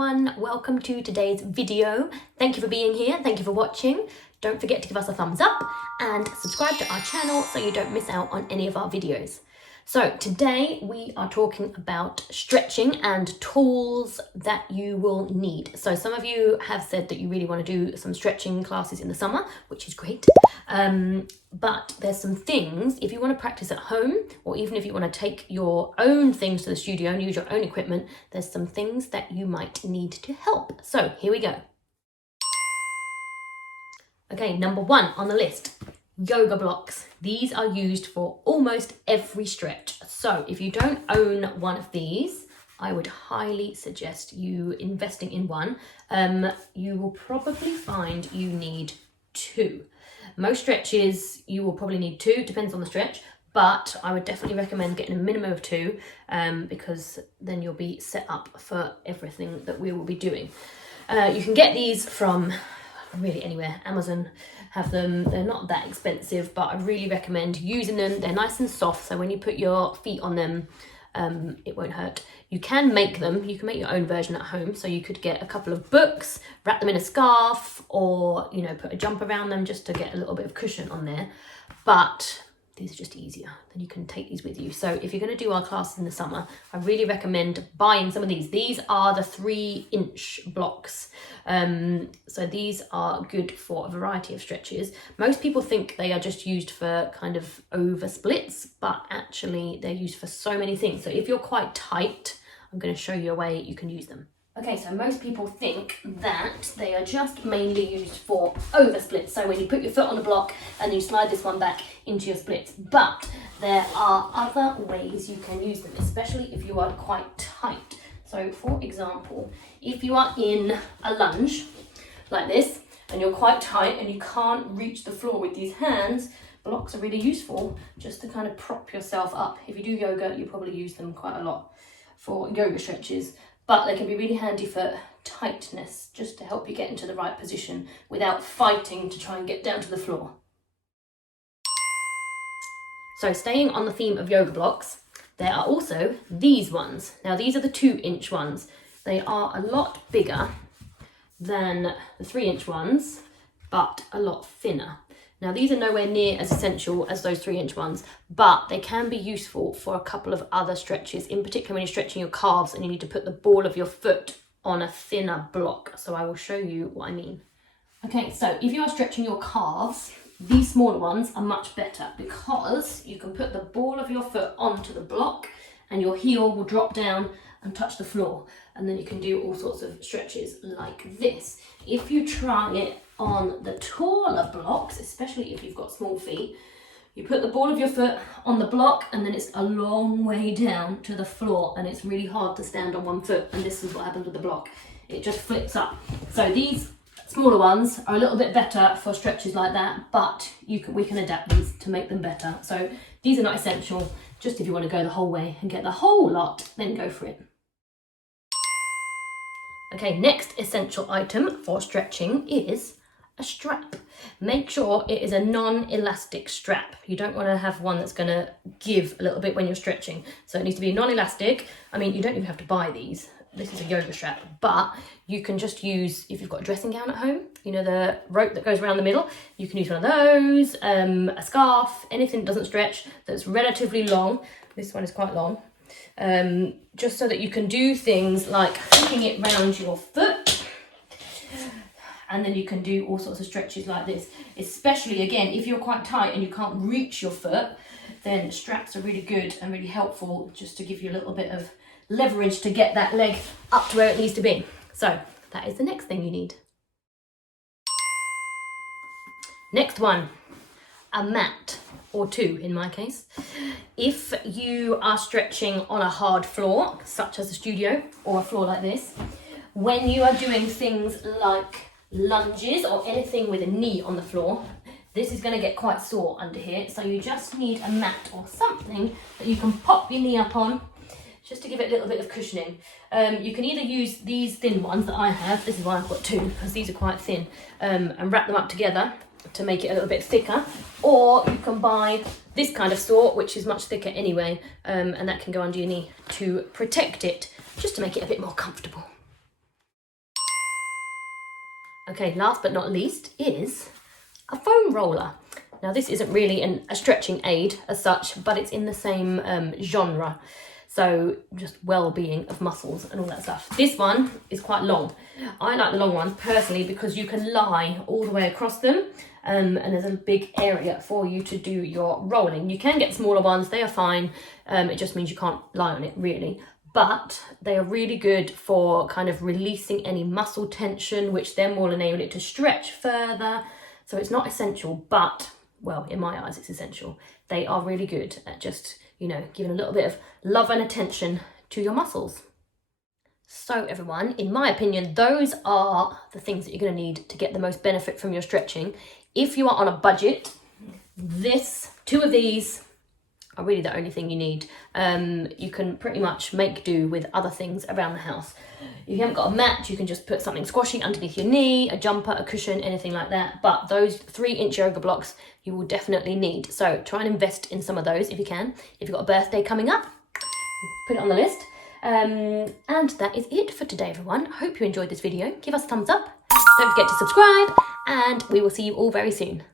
everyone, welcome to today's video. Thank you for being here, thank you for watching. Don't forget to give us a thumbs up and subscribe to our channel so you don't miss out on any of our videos. So today we are talking about stretching and tools that you will need. So some of you have said that you really want to do some stretching classes in the summer, which is great. But there's some things, if you want to practice at home, or even if you want to take your own things to the studio and use your own equipment, there's some things that you might need to help. So here we go. Okay, number one on the list, yoga blocks. These are used for almost every stretch. So if you don't own one of these, I would highly suggest you investing in one. You will probably find you need two. Most stretches you will probably need two, depends on the stretch, but I would definitely recommend getting a minimum of two because then you'll be set up for everything that we will be doing. You can get these from really anywhere. Amazon have them. They're not that expensive, but I really recommend using them. They're nice and soft, so when you put your feet on them, it won't hurt. You can make them, you can make your own version at home. So you could get a couple of books, wrap them in a scarf, or put a jump around them just to get a little bit of cushion on there. But these are just easier, then you can take these with you. So if you're going to do our classes in the summer, I really recommend buying some of these. These are the 3-inch blocks. So these are good for a variety of stretches. Most people think they are just used for kind of over splits, but actually they're used for so many things. So if you're quite tight, I'm going to show you a way you can use them. Okay, so most people think that they are just mainly used for over splits. So when you put your foot on the block and you slide this one back into your splits, but there are other ways you can use them, especially if you are quite tight. So for example, if you are in a lunge like this and you're quite tight and you can't reach the floor with these hands, blocks are really useful just to kind of prop yourself up. If you do yoga, you probably use them quite a lot for yoga stretches. But they can be really handy for tightness, just to help you get into the right position without fighting to try and get down to the floor. So staying on the theme of yoga blocks, there are also these ones. Now these are the 2-inch ones. They are a lot bigger than the 3-inch ones, but a lot thinner. Now these are nowhere near as essential as those 3-inch ones, but they can be useful for a couple of other stretches, in particular when you're stretching your calves and you need to put the ball of your foot on a thinner block. So I will show you what I mean. Okay, so if you are stretching your calves, these smaller ones are much better because you can put the ball of your foot onto the block and your heel will drop down and touch the floor. And then you can do all sorts of stretches like this. If you try it on the taller blocks, especially if you've got small feet, you put the ball of your foot on the block and then it's a long way down to the floor and it's really hard to stand on one foot, and this is what happens with the block. It just flips up. So these smaller ones are a little bit better for stretches like that, but we can adapt these to make them better. So these are not essential, just if you want to go the whole way and get the whole lot, then go for it. Okay, next essential item for stretching is a strap. Make sure it is a non-elastic strap. You don't want to have one that's going to give a little bit when you're stretching. So it needs to be non-elastic. I mean, you don't even have to buy these. This is a yoga strap, but you can just use, if you've got a dressing gown at home, the rope that goes around the middle, you can use one of those, a scarf, anything that doesn't stretch, that's relatively long. This one is quite long. Just so that you can do things like hooking it round your foot, and then you can do all sorts of stretches like this. Especially again, if you're quite tight and you can't reach your foot, then straps are really good and really helpful just to give you a little bit of leverage to get that leg up to where it needs to be. So that is the next thing you need. Next one, a mat, or two in my case. If you are stretching on a hard floor, such as the studio, or a floor like this, when you are doing things like lunges or anything with a knee on the floor, this is going to get quite sore under here. So you just need a mat or something that you can pop your knee up on, just to give it a little bit of cushioning. You can either use these thin ones that I have, this is why I've got two, because these are quite thin, and wrap them up together to make it a little bit thicker, or you can buy this kind of sort, which is much thicker anyway, and that can go under your knee to protect it, just to make it a bit more comfortable. Okay, last but not least is a foam roller. Now this isn't really a stretching aid as such, but it's in the same genre. So just well-being of muscles and all that stuff. This one is quite long. I like the long ones personally because you can lie all the way across them, and there's a big area for you to do your rolling. You can get smaller ones, they are fine. It just means you can't lie on it really. But they are really good for kind of releasing any muscle tension, which then will enable it to stretch further. So it's not essential, but, well, in my eyes, it's essential. They are really good at just, you know, giving a little bit of love and attention to your muscles. So everyone, in my opinion, those are the things that you're going to need to get the most benefit from your stretching. If you are on a budget, two of these are really the only thing you need. You can pretty much make do with other things around the house. If you haven't got a mat, you can just put something squashy underneath your knee, a jumper, a cushion, anything like that. But those 3-inch yoga blocks you will definitely need. So try and invest in some of those if you can. If you've got a birthday coming up, put it on the list. And that is it for today, everyone. I hope you enjoyed this video. Give us a thumbs up. Don't forget to subscribe, and we will see you all very soon.